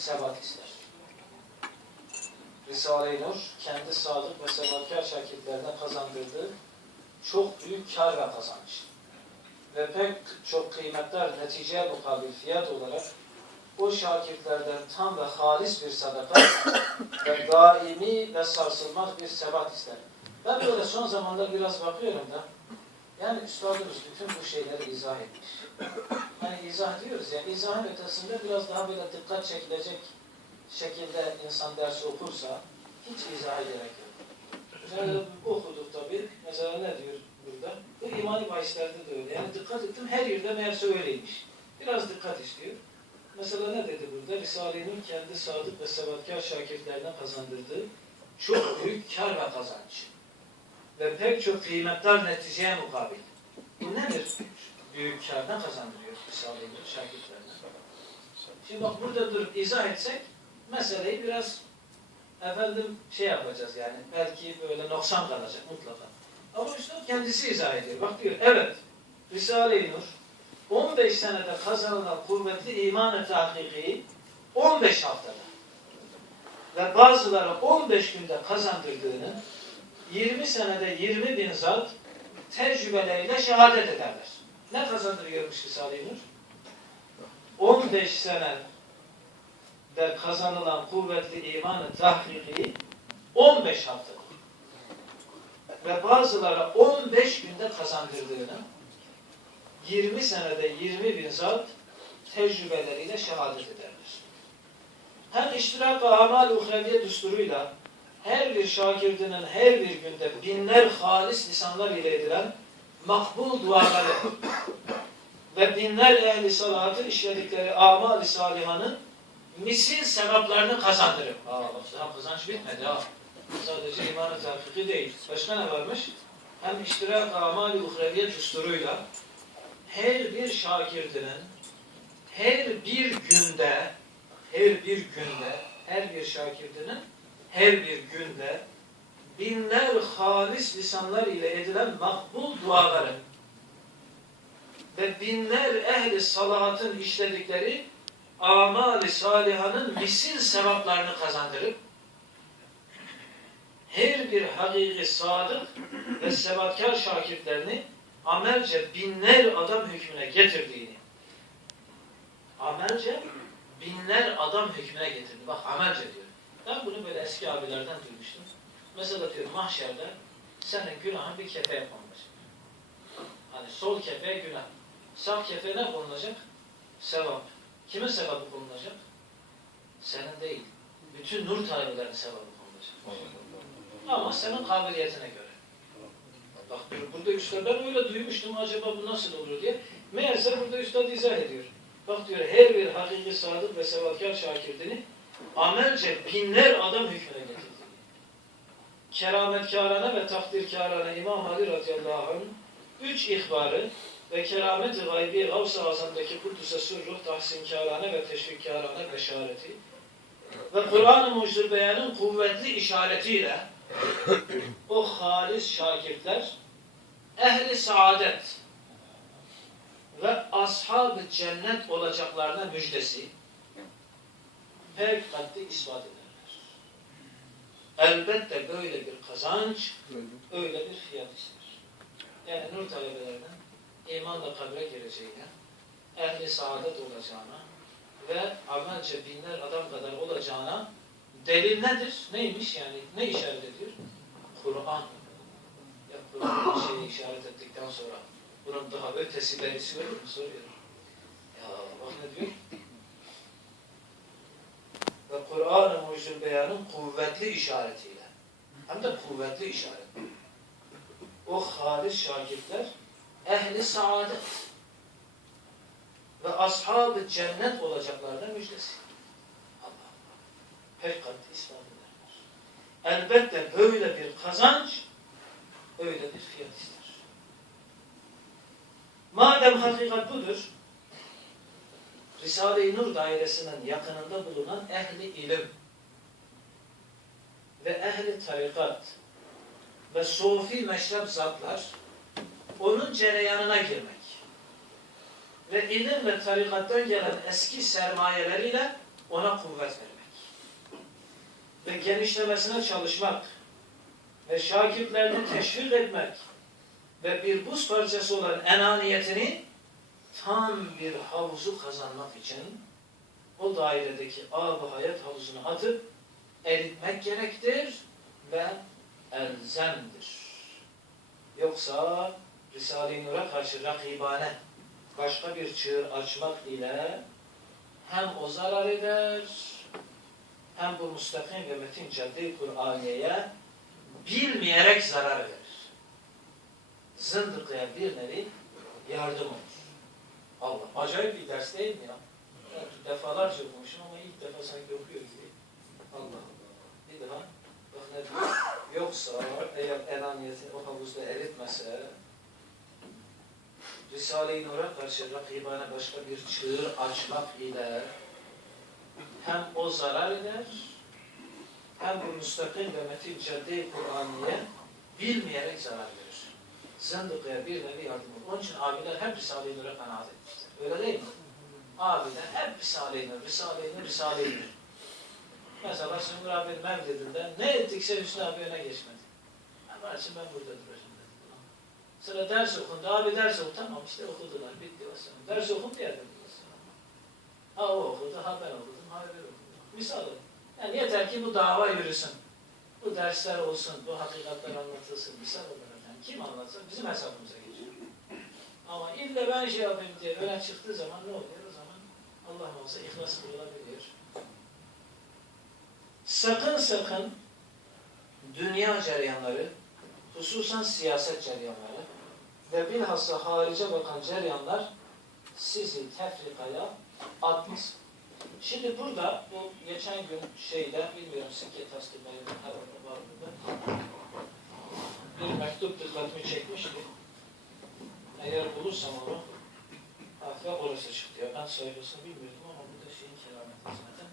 sebat ister. Risale-i Nur kendi sadık ve sebatkar şakirtlerine kazandırdığı çok büyük kar ve kazanç. Ve pek çok kıymetler neticeye mukabil fiyat olarak o şakirtlerden tam ve halis bir sadaka ve daimi ve sarsılmaz bir sebat ister. Ben böyle son zamanlarda biraz bakıyorum da yani üstadımız bütün bu şeyleri izah etmiş. Hani izah diyoruz ya, izahın ötesinde biraz daha böyle dikkat çekilecek şekilde insan dersi okursa hiç izaha gerek yok. Mesela okuduk tabii. Mesela ne diyor burada? Bu imani bahislerde de öyle. Yani dikkat ettim her yerde meğerse öyleymiş. Biraz dikkat istiyor. Mesela ne dedi burada? Risale-i kendi sadık ve sebatkar şakirtlerine kazandırdığı çok büyük kar ve kazanç. Ve pek çok kıymetler neticeye mukabil. Bu nedir? Büyük ne kazandırıyor Risale-i Nur şakirtlerine? Şimdi bak burada durup izah etsek meseleyi biraz efendim şey yapacağız yani belki böyle noksan kalacak mutlaka. Ama Üstad kendisi izah ediyor. Bak diyor evet Risale-i Nur 15 senede kazanılan kuvvetli iman-ı tahkiki 15 haftada ve bazıları 15 günde kazandırdığını 20 senede 20 bin zat tecrübeleriyle şehadet ederler. Ne kazandırıyormuş Risale-i Nur? 15 sene de kazanılan kuvvetli imanı tahriki 15 haftada ve bazıları 15 günde kazandırdığını 20 senede 20 bin zat tecrübeleriyle şehadet ederler. Hem iştirak ve amal uhreviye düsturuyla her bir şakirdinin her bir günde binler halis lisanlar ile edilen makbul duaları ve binler ehli salatın işledikleri amal-i salihanın misil sevaplarını kazandırır. Aa bak daha kazanç bitmedi ha. Sadece iman-ı tahkiki değil. Başka ne varmış? Hem iştirak amal-i uhreviye düsturuyla her bir şakirdinin her bir günde her bir günde her bir şakirdinin her bir günde binler halis lisanlar ile edilen makbul duaları ve binler ehli salahatın işledikleri amali salihanın misil sevaplarını kazandırıp her bir hakiki sadık ve sebatkar şakirtlerini amelce binler adam hükmüne getirdiğini amelce binler adam hükmüne getirdi. Bak amelce diyor. Ben bunu böyle eski abilerden duymuştum. Mesela diyor mahşerde senin günahın bir kefeye konulacak. Hani sol kefeye günah. Sağ kefeye ne konulacak? Sevap. Kimin sevabı konulacak? Senin değil. Bütün nur talebelerin sevabı konulacak. Ama senin kabiliyetine göre. Bak burada üstaddan öyle duymuştum acaba bu nasıl olur diye. Meğerse burada üstad izah ediyor. Bak diyor her bir hakiki sadık ve sevatkar şakirdini amelce binler adam hükmüne getirdi. Kerametkârane ve takdirkârane İmam Ali radıyallahu anh üç ihbarı ve keramet-i gaybi Gavs-ı Azam'daki Kudüs'e sürruh tahsinkârane ve teşvikkârane beşareti ve Kur'an-ı Mucizül Beyan'ın kuvvetli işaretiyle o halis şakirtler ehli saadet ve ashab-ı cennet olacaklarına müjdesi pek katli ispat ederler. Elbette böyle bir kazanç, öyle bir fiyat ister. Yani nur talebelerinin imanla kabre gireceğine, ehli saadet olacağına ve amelce binler adam kadar olacağına delil nedir? Neymiş yani? Ne işaret ediyor? Kur'an. Ya Kur'an bir şeyi işaret ettikten sonra bunun daha ötesi berisi olur mu? Soruyorum. Ya bak ne diyor? Ve Kur'an-ı Mucizül Beyan'ın kuvvetli işaretiyle. Hem de kuvvetli işaret. O halis şakirtler ehli saadet ve ashab-ı cennet olacaklarına müjdesi. Allah Allah. İspat ederler. Elbette böyle bir kazanç öyle bir fiyat ister. Madem hakikat budur, Risale-i Nur dairesinin yakınında bulunan ehli ilim ve ehli tarikat ve sufi meşrep zatlar onun cereyanına girmek ve ilim ve tarikattan gelen eski sermayeleriyle ona kuvvet vermek ve genişlemesine çalışmak ve şakirtlerini teşvik etmek ve bir buz parçası olan enaniyetini tam bir havuzu kazanmak için o dairedeki ab hayat havuzunu atıp eritmek gerektir ve elzemdir. Yoksa Risale-i Nur'a karşı rakibane başka bir çığır açmak ile hem o zarar eder hem bu müstakim ve metin cadde-i Kur'aniye'ye bilmeyerek zarar verir. Zındıkaya bir nevi yardım olur. Allah. Acayip bir ders değil mi ya? Ben defalarca okumuşum ama ilk defa sanki okuyor gibi. Allah Allah. Bir daha. Bak ne diyor? Yoksa eğer enaniyeti o havuzda eritmese Risale-i Nur'a karşı rakibane başka bir çığır açmak ile hem o zarar eder hem bu müstakil ve metin cadde-i Kur'aniye bilmeyerek zarar verir. Zındıkaya bir nevi yardım. Onun için abiler hep Risale-i Nur'a kanaat etmişler. Öyle değil mi? Abiler hep Risale-i Nur, Risale-i Nur, Risale-i Nur. Mesela Sungur abinin mevlidinde ne ettikse Hüsnü abi öne geçmedi. Ama için ben burada duracağım dedi. Sıra ders okundu. Abi ders oku. Tamam işte okudular. Bitti. Mesela. Ders okun diye dedi. Ha o okudu, ha ben okudum, ha öbür okudu. Misal. Yani yeter ki bu dava yürüsün. Bu dersler olsun, bu hakikatler anlatılsın. Misal olarak yani kim anlatsa bizim hesabımıza. Ama illa ben şey yapayım diye öne çıktığı zaman ne oluyor? O zaman Allah olsa ihlas kırılabiliyor. Sakın sakın dünya cereyanları, hususan siyaset cereyanları ve bilhassa harice bakan cereyanlar sizi tefrikaya atmasın. Şimdi burada bu geçen gün şeyde bilmiyorum sikke tasdikleri herhalde var burada. Bir mektup dikkatimi çekmişti. Eğer bulursam onu hatta orası çıktı. Ya. Ben sayfasını bilmiyordum ama burada şeyin kerameti zaten.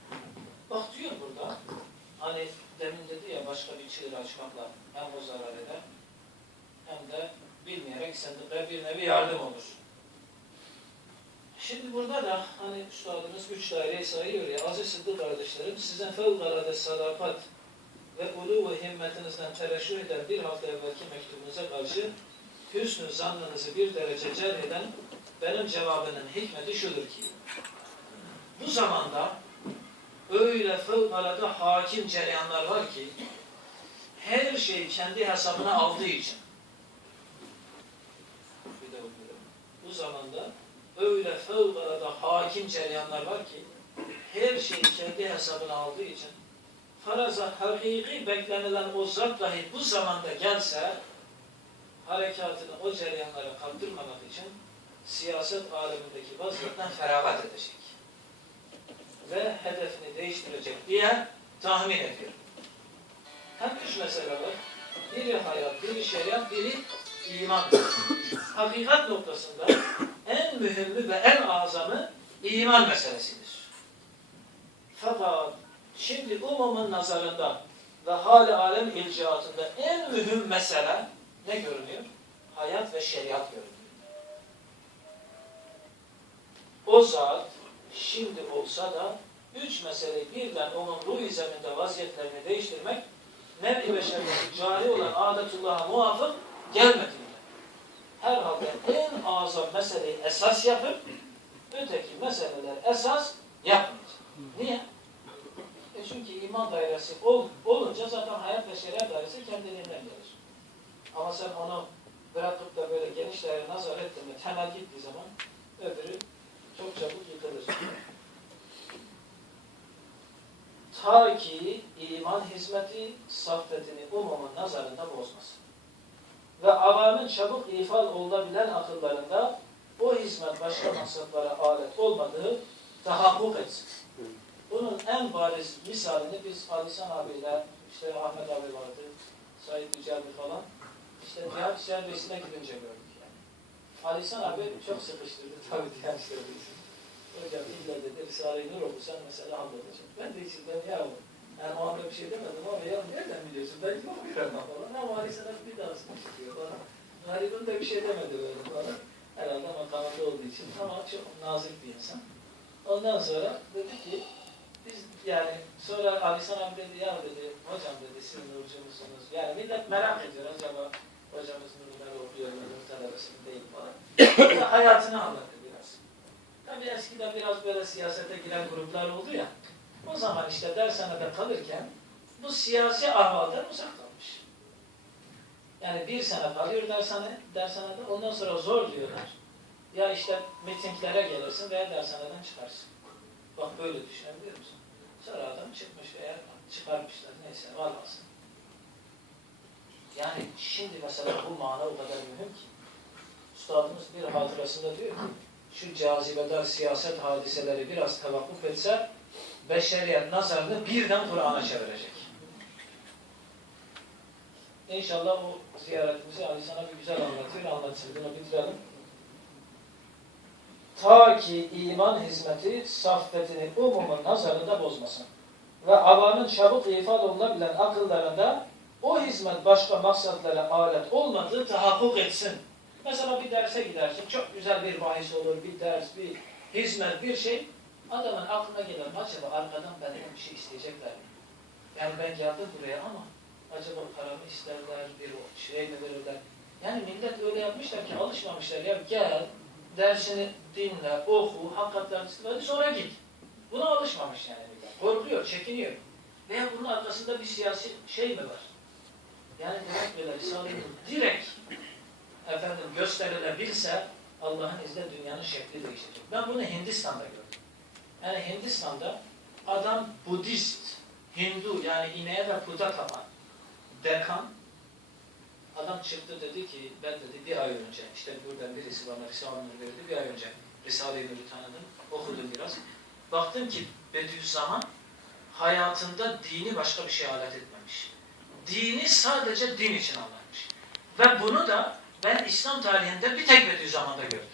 Bak diyor burada hani demin dedi ya başka bir çığır açmakla hem o zarar eder hem de bilmeyerek sendiklere bir nevi yardım olur. Şimdi burada da hani üstadımız üç daireyi sayıyor ya aziz sıddık kardeşlerim sizin fevkalade sadakat ve ulu ve himmetinizden tereşüh eden bir hafta evvelki mektubunuza karşı hüsnü zannınızı bir derece cerh eden benim cevabının hikmeti şudur ki bu zamanda öyle fevkalade hakim cereyanlar var ki her şeyi kendi hesabına aldığı için bir de. Bu zamanda öyle fevkalade hakim cereyanlar var ki her şeyi kendi hesabına aldığı için faraza hakiki beklenilen o zat dahi bu zamanda gelse harekatını o cereyanlara kaptırmamak için siyaset alemindeki vaziyetten feragat edecek ve hedefini değiştirecek diye tahmin ediyorum. Hem üç mesele var. Biri hayat, biri şeriat, biri iman. Hakikat noktasında en mühimli ve en azamı iman meselesidir. Fakat şimdi umumun nazarında ve hali alem ilciatında en mühim mesele ne görünüyor? Hayat ve şeriat görünüyor. O zat şimdi olsa da üç meseleyi birden onun ruh zeminde vaziyetlerini değiştirmek nev-i beşeriyeti cari olan adetullah'a muvafık gelmediğinde herhalde en azam meseleyi esas yapıp öteki meseleler esas yapmayacak. Niye? E çünkü iman dairesi ol, olunca zaten hayat ve şeriat dairesi kendiliğinden gelir. Ama sen onu bırakıp da böyle geniş daire nazar ettin mi temel gittiği zaman öbürü çok çabuk yıkılır. Ta ki iman hizmeti saffetini umumun nazarında bozmasın. Ve avamın çabuk ifade olabilen akıllarında o hizmet başka maksatlara alet olmadığı tahakkuk etsin. Bunun en bariz misalini biz Alisan abiyle, işte Ahmet abi vardı, Said Yücelbi falan, işte Cihat Şerbesi'ne gidince gördük yani. Alisan abi çok sıkıştırdı tabii Cihat Şerbesi. Hocam illa dedi Risale-i Nur okusan mesela anlatacak. Ben de içinden ya yani o anda bir şey demedim ama ya nereden biliyorsun? Ben yok okuyorum falan ama Ali sana bir daha çıkıyor falan. Harikun da bir şey demedi böyle falan. Herhalde makamında olduğu için ama çok nazik bir insan. Ondan sonra dedi ki biz yani sonra Alisan abi dedi ya dedi hocam dedi siz nurcu musunuz? Yani millet merak ediyor acaba hocamız nurları okuyor değil mi falan. O da hayatını anlattı biraz. Tabii eskiden biraz böyle siyasete giren gruplar oldu ya. O zaman işte dershanede kalırken bu siyasi ahvalden uzak kalmış. Yani bir sene kalıyor dershane, dershanede ondan sonra zor diyorlar. Ya işte mitinglere gelirsin veya dershaneden çıkarsın. Bak böyle düşünebiliyor musun? Sonra adam çıkmış veya çıkarmışlar. Neyse varmasın. Yani şimdi mesela bu mana o kadar mühim ki. Üstadımız bir hatırasında diyor ki şu cazibedar siyaset hadiseleri biraz tevakkuf etse beşeriyet nazarını birden Kur'an'a çevirecek. İnşallah o ziyaretimizi Ali sana bir güzel anlatıyor. Anlatsın. Bunu bitirelim. Ta ki iman hizmeti saffetini umumun nazarında bozmasın. Ve avamın çabuk ifade olunabilen akıllarında o hizmet başka maksatlara alet olmadığı tahakkuk etsin. Mesela bir derse gidersin, çok güzel bir bahis olur, bir ders, bir hizmet, bir şey. Adamın aklına gelir, acaba arkadan benden bir şey isteyecekler mi? Yani ben geldim buraya ama acaba paramı isterler, bir şey mi verirler? Yani millet öyle yapmışlar ki alışmamışlar. Ya gel, dersini dinle, oku, hakikatlerini istifade, sonra git. Buna alışmamış yani millet. Korkuyor, çekiniyor. Veya bunun arkasında bir siyasi şey mi var? Yani demek böyle Risale-i Nur direkt efendim gösterilebilse Allah'ın izniyle dünyanın şekli değişecek. Ben bunu Hindistan'da gördüm. Yani Hindistan'da adam Budist, Hindu yani ineğe ve puta tapan dekan adam çıktı dedi ki ben dedi bir ay önce işte buradan birisi bana Risale-i Nur verdi bir ay önce Risale-i Nur'u tanıdım okudum biraz. Baktım ki Bediüzzaman hayatında dini başka bir şey alet etmemiş. Dini sadece din için anlatmış. Ve bunu da ben İslam tarihinde bir tek Bediüzzaman'da gördüm.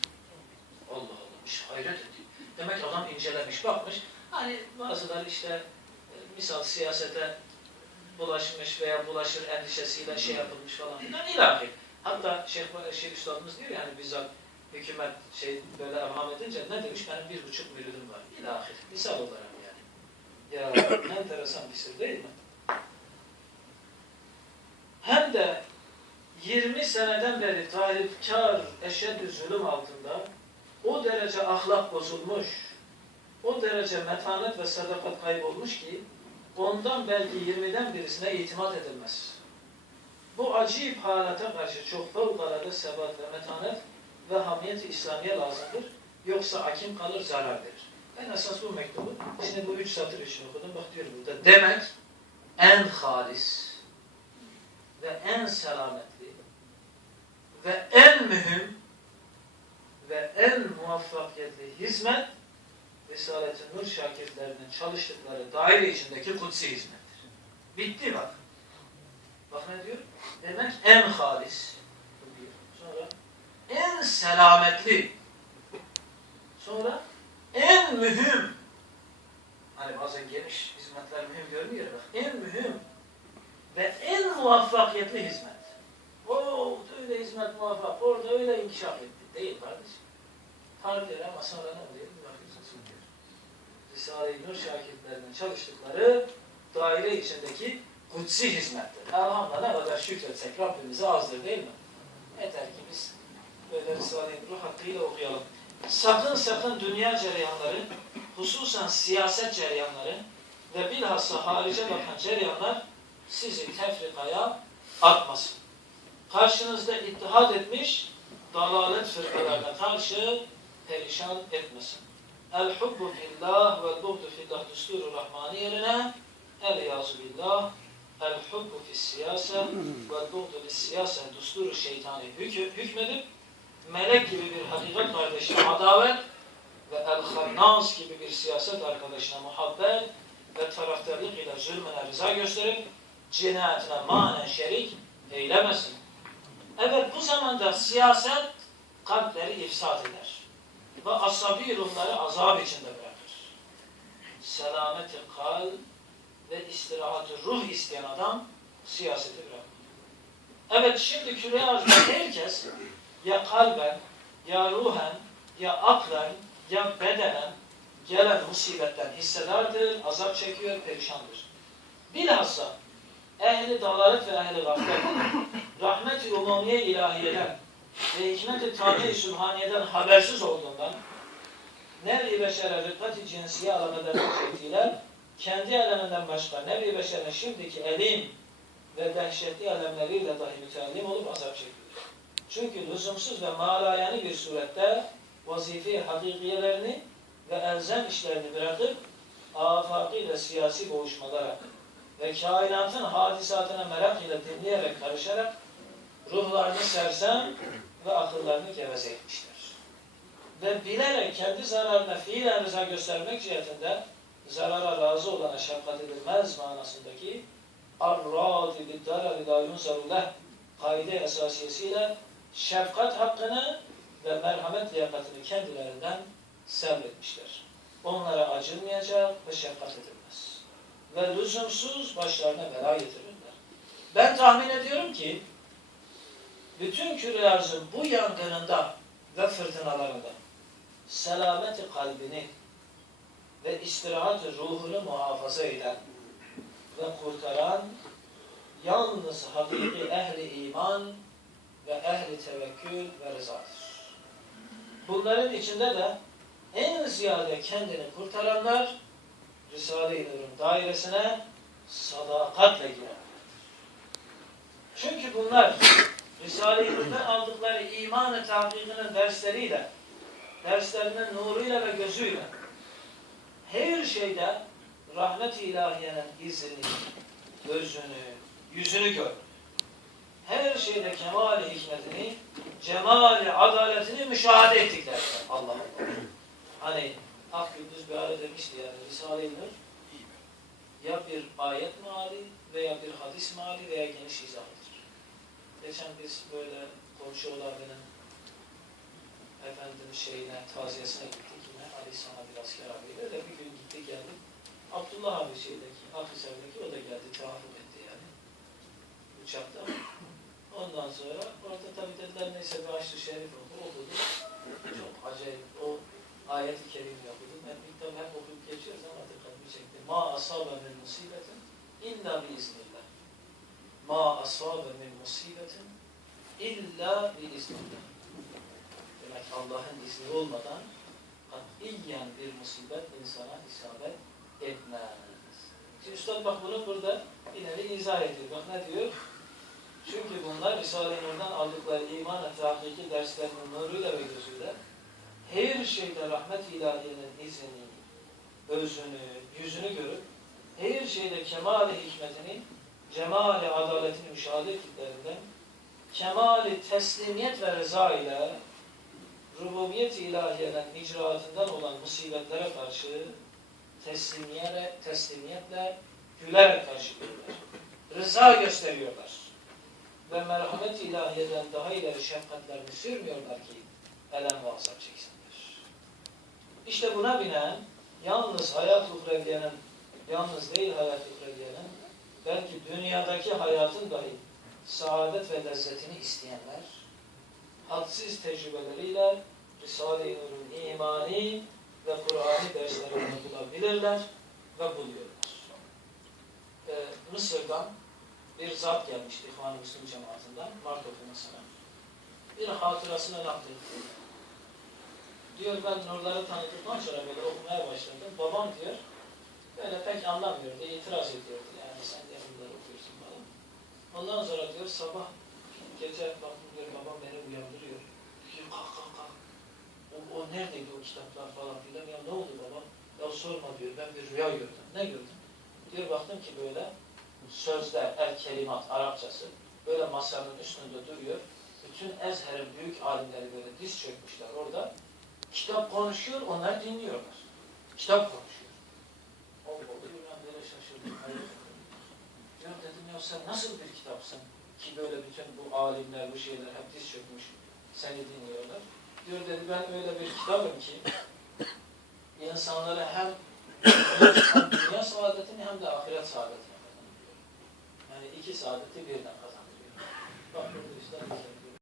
Allah Allah, iş hayret etti. Demek adam incelemiş, bakmış. Hani bazıları işte e, misal siyasete bulaşmış veya bulaşır endişesiyle şey yapılmış falan filan ilahi. Hatta Şeyh, Şeyh Üstadımız diyor yani bizzat hükümet şey böyle evham edince ne demiş? Benim bir buçuk müridim var. İlahi. Misal olarak yani. Ya ne enteresan bir sır değil mi? Hem de 20 seneden beri tahripkar, eşeddü zulüm altında o derece ahlak bozulmuş, o derece metanet ve sadakat kaybolmuş ki ondan belki 20'den birisine itimat edilmez. Bu acayip halata karşı çok fevkalade sebat ve metanet ve hamiyet-i İslamiye lazımdır. Yoksa akim kalır, zarar verir. En esas bu mektubu, şimdi bu üç satır için okudum, bak diyor burada. Demek en halis ve en selametli ve en mühim ve en muvaffakiyetli hizmet Risalet-i Nur şakirtlerinin çalıştıkları daire içindeki kutsi hizmettir. Bitti bak. Bak ne diyor? Demek en halis. Sonra en selametli. Sonra en mühim. Hani bazen geniş hizmetler mühim görünüyor bak. En mühim ve en muvaffakiyetli hizmet. O öyle hizmet muvaffak, orada öyle inkişaf etti. Değil kardeşim. Ne oluyor? Bir bakıyorsun diyor. Risale-i Nur şakirtlerinin çalıştıkları daire içindeki kutsi hizmettir. Elhamdülillah ne kadar şükretsek Rabbimize azdır değil mi? Yeter ki biz böyle Risale-i Nur'u hakkıyla okuyalım. Sakın sakın dünya cereyanları, hususen siyaset cereyanları ve bilhassa harice bakan cereyanlar sizi tefrikaya atmasın. Karşınızda ittihad etmiş dalalet fırkalarına karşı perişan etmesin. El hubbu fillah vel buğdu fillah düsturu rahmani yerine el yazu billah el hubbu fis vel buğdu lis siyase düsturu şeytani hükmedip melek gibi bir hakikat kardeşine adavet ve el hannas gibi bir siyaset arkadaşına muhabbet ve taraftarlık ile zulmüne rıza gösterip cinayetine manen şerik eylemesin. Evet bu zamanda siyaset kalpleri ifsad eder. Ve asabi ruhları azap içinde bırakır. Selameti kal ve istirahatı ruh isteyen adam siyaseti bırakır. Evet şimdi küre arzda herkes ya kalben, ya ruhen, ya aklen, ya bedenen gelen musibetten hissedardır, azap çekiyor, perişandır. Bilhassa ehli dalalet ve ehli gaflet, rahmet-i umumiye ilahiyeden ve hikmet-i tabi-i sübhaniyeden habersiz olduğundan nev-i beşere rıkkat-i cinsiye alamelerine çektiler, kendi eleminden başka nev-i beşerin şimdiki elim ve dehşetli elemleriyle dahi müteallim olup azap çekiyor. Çünkü lüzumsuz ve malayani bir surette vazife-i hakikiyelerini ve elzem işlerini bırakıp afaki ve siyasi boğuşmalara ve kainatın hadisatına merak ile dinleyerek karışarak ruhlarını sersem ve akıllarını geveze etmişler. Ve bilerek kendi zararına fiilen rıza göstermek cihetinde zarara razı olana şefkat edilmez manasındaki ar-râdi bid-darari lâ yunzaru leh kaide esasiyesiyle şefkat hakkını ve merhamet liyakatını kendilerinden sevretmişler. Onlara acınmayacak ve şefkat edilmez. Ve lüzumsuz başlarına bela getirirler. Ben tahmin ediyorum ki bütün küre bu yangınında ve fırtınalarında selameti kalbini ve istirahat ruhunu muhafaza eden ve kurtaran yalnız hakiki ehli iman ve ehli tevekkül ve rızadır. Bunların içinde de en ziyade kendini kurtaranlar Risale-i Nur'un dairesine sadakatle girerler. Çünkü bunlar Risale-i Nur'dan aldıkları iman-ı tahkikinin dersleriyle, derslerinin nuruyla ve gözüyle her şeyde rahmet-i ilahiyenin izini, özünü, yüzünü gör. Her şeyde kemal hikmetini, cemali adaletini müşahede ettikler. Allah Allah. Hani Hak Gündüz bir ara demişti yani Risale-i Nur ya bir ayet meali veya bir hadis meali veya geniş izahıdır. Geçen biz böyle komşu olanların efendinin şeyine, taziyesine gittik yine Ali sana bir asker abiyle de bir gün gittik geldik. Abdullah abi şeydeki, Akhisar'daki o da geldi, tahaffuk etti yani. Uçakta. Ondan sonra orada tabii dediler neyse bir Aşrı Şerif oku, okudu. Çok acayip o ayet-i kerime okudum. Ben ilk tabi hep okuyup geçiyoruz ama dikkatimi çekti. Ma asabe min musibetin illa bi iznillah. Ma asabe min musibetin illa bi iznillah. Demek Allah'ın izni olmadan katiyen bir musibet insana isabet etmez. Şimdi Üstad bak bunu burada bir izah ediyor. Bak ne diyor? Çünkü bunlar Risale-i Nur'dan aldıkları iman ve tahkiki derslerinin nuruyla ve gözüyle her şeyde rahmet ilahiyenin izini, özünü, yüzünü görüp her şeyde kemali hikmetini, cemali adaletini müşahede ettiklerinden kemali teslimiyet ve rıza ile rububiyet ilahiyenin icraatından olan musibetlere karşı teslimiyetle, teslimiyetle gülerek karşılıyorlar. Rıza gösteriyorlar. Ve merhamet ilahiyeden daha ileri şefkatlerini sürmüyorlar ki elem ve azap çeksinler. İşte buna binen yalnız hayat uhreviyenin, yalnız değil hayat uhreviyenin, belki dünyadaki hayatın dahi saadet ve lezzetini isteyenler, hadsiz tecrübeleriyle Risale-i Nur'un imani ve Kur'an'ı derslerini bulabilirler ve buluyorlar. Ee, Mısır'dan bir zat gelmişti İhvan-ı Müslüm cemaatinden, Mart okumasına. Bir hatırasını nakletti. Diyor ben nurları tanıdıktan sonra böyle okumaya başladım. Babam diyor, böyle pek anlamıyordu, itiraz ediyordu. Yani sen de bunları okuyorsun falan. Ondan sonra diyor sabah, gece baktım diyor babam beni uyandırıyor. Diyor kalk kalk kalk. O, o neredeydi o kitaplar falan filan. Ya ne oldu baba? Ya sorma diyor ben bir rüya gördüm. Ne gördün? Diyor baktım ki böyle sözler, el kelimat, Arapçası böyle masanın üstünde duruyor. Bütün Ezher'in büyük alimleri böyle diz çökmüşler orada. Kitap konuşuyor, onlar dinliyorlar. Kitap konuşuyor. O oluyor, ben böyle şaşırdım. Ya dedim ya sen nasıl bir kitapsın ki böyle bütün bu alimler, bu şeyler hep diz çökmüş, seni dinliyorlar. Diyor dedi ben öyle bir kitabım ki insanlara hem dünya saadetini hem de ahiret saadetini kazandırıyor. Yani iki saadeti birden kazandırıyor. Bak burada işte